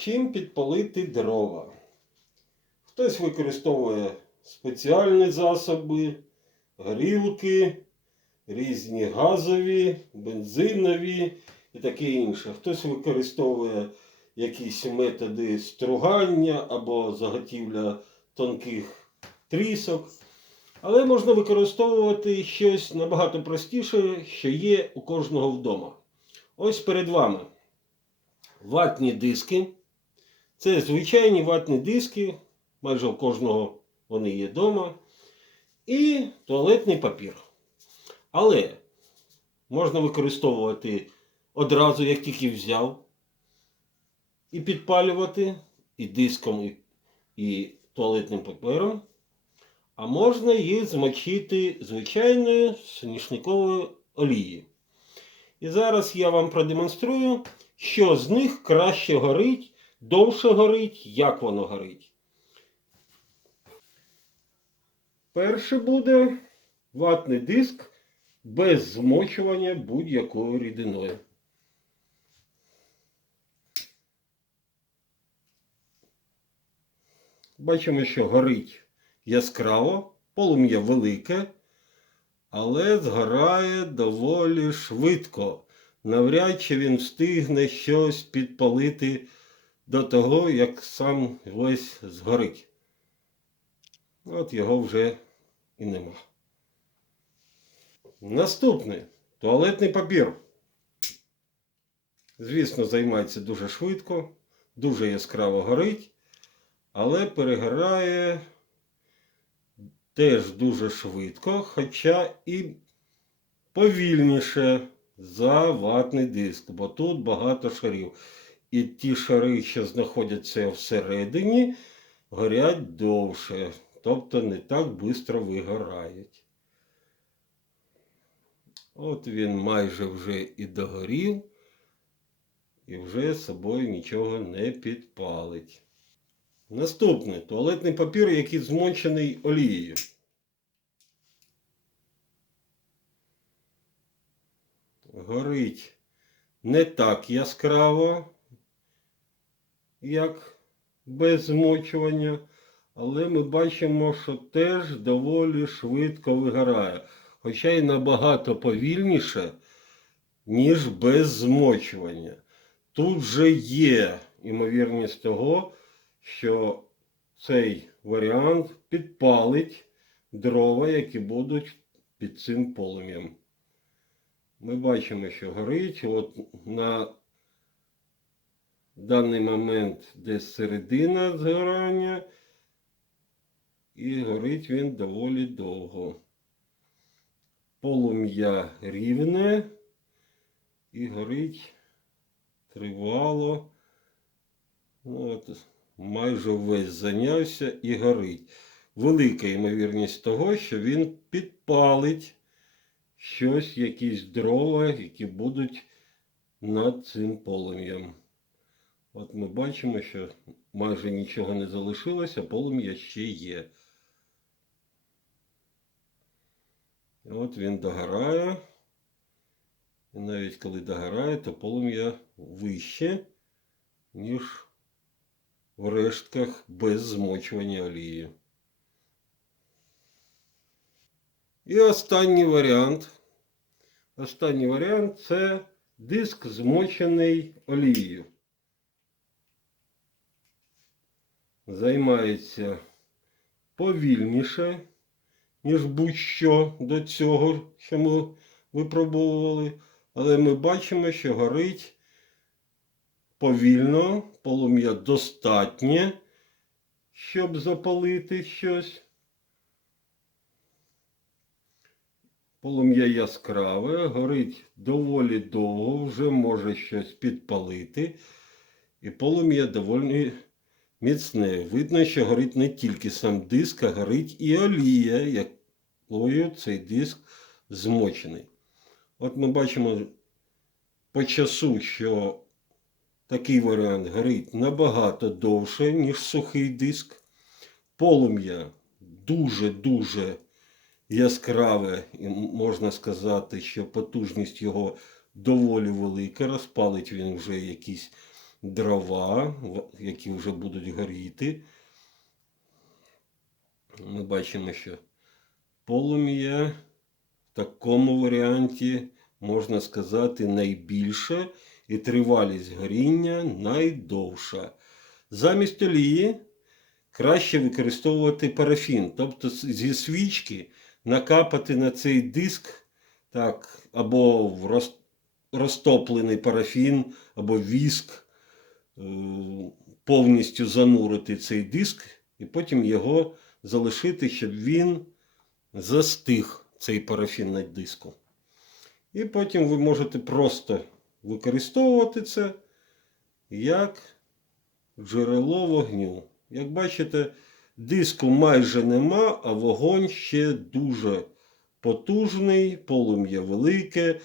Чим підпалити дрова? Хтось використовує спеціальні засоби, горілки, різні газові, бензинові і таке інше. Хтось використовує якісь методи стругання або заготівля тонких трісок. Але можна використовувати щось набагато простіше, що є у кожного вдома. Ось перед вами ватні диски. Це звичайні ватні диски, майже у кожного вони є вдома. І туалетний папір. Але можна використовувати одразу, як тільки взяв, і підпалювати і диском, і, туалетним папером. А можна їх змочити звичайною соняшниковою олією. І зараз я вам продемонструю, що з них краще горить, довше горить, як воно горить. Перше буде ватний диск без змочування будь-якою рідиною. Бачимо, що горить яскраво, полум'я велике, але згорає доволі швидко. Навряд чи він встигне щось підпалити до того, як сам весь згорить. От його вже і нема. Наступний туалетний папір. Звісно, займається дуже швидко, дуже яскраво горить, але перегорає теж дуже швидко, хоча і повільніше за ватний диск, бо тут багато шарів. І ті шари, що знаходяться всередині, горять довше, тобто не так швидко вигорають. От він майже вже і догорів, і вже собою нічого не підпалить. Наступне туалетний папір, який змочений олією. Горить не так яскраво, як без змочування, але ми бачимо, що теж доволі швидко вигорає. Хоча й набагато повільніше, ніж без змочування. Тут же є ймовірність того, що цей варіант підпалить дрова, які будуть під цим полум'ям. Ми бачимо, що горить. От на даний момент десь середина згорання, і горить він доволі довго. Полум'я рівне і горить тривало. Ну, от, майже весь зайнявся і горить. Велика ймовірність того, що він підпалить щось, якісь дрова, які будуть над цим полум'ям. От ми бачимо, що майже нічого не залишилося, полум'я ще є. От він догорає. І навіть коли догорає, то полум'я вище, ніж в рештках без змочування олії. І останній варіант. Останній варіант це диск змочений олією. Займається повільніше, ніж будь-що до цього, що ми випробовували. Але ми бачимо, що горить повільно, полум'я достатнє, щоб запалити щось. Полум'я яскраве, горить доволі довго, вже може щось підпалити. І полум'я доволі міцне. Видно, що горить не тільки сам диск, а горить і олія, якою цей диск змочений. От ми бачимо по часу, що такий варіант горить набагато довше, ніж сухий диск. Полум'я дуже-дуже яскраве, і можна сказати, що потужність його доволі велика. Розпалить він вже якісь дрова, які вже будуть горіти. Ми бачимо, що полум'я в такому варіанті, можна сказати, найбільше і тривалість горіння найдовша. Замість олії краще використовувати парафін, тобто зі свічки накапати на цей диск так, або в розтоплений парафін, або віск, повністю занурити цей диск і потім його залишити, щоб він застиг, цей парафін на диску. І потім ви можете просто використовувати це як джерело вогню. Як бачите, диску майже нема, а вогонь ще дуже потужний, полум'я велике.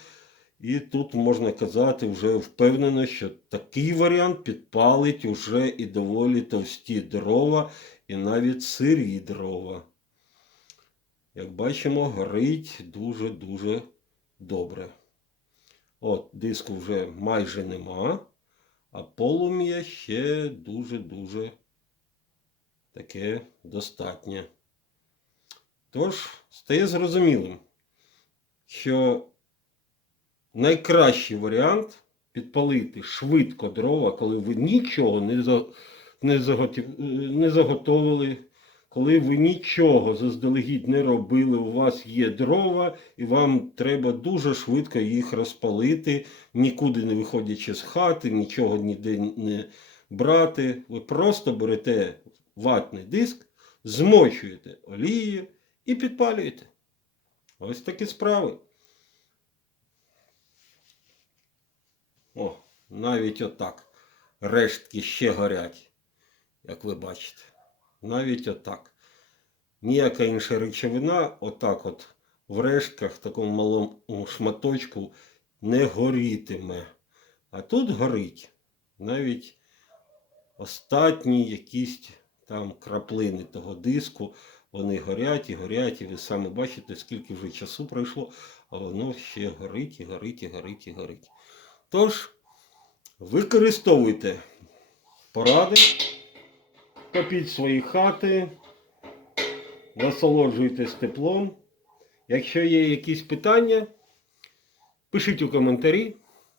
І тут можна казати вже впевнено, що такий варіант підпалить уже і доволі товсті дрова, і навіть сирі дрова. Як бачимо, горить дуже-дуже добре. От, диску вже майже нема, а полум'я ще дуже-дуже таке достатнє. Тож, стає зрозумілим, що найкращий варіант підпалити швидко дрова, коли ви нічого не, не, не заготовили, коли ви нічого заздалегідь не робили, у вас є дрова, і вам треба дуже швидко їх розпалити, нікуди не виходячи з хати, нічого ніде не брати. Ви просто берете ватний диск, змочуєте олією і підпалюєте. Ось такі справи. О, навіть отак. Рештки ще горять, як ви бачите. Навіть отак. Ніяка інша речовина, отак от в рештках, в такому малому шматочку, не горітиме. А тут горить. Навіть останні якісь там краплини того диску, вони горять і горять, і ви самі бачите, скільки вже часу пройшло, а воно ще горить і горить і горить і горить. Тож, використовуйте поради, топіть свої хати, насолоджуйтесь теплом. Якщо є якісь питання, пишіть у коментарі,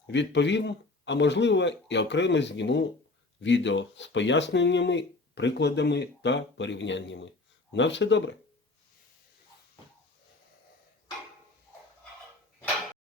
відповім, а можливо і окремо зніму відео з поясненнями, прикладами та порівняннями. На все добре!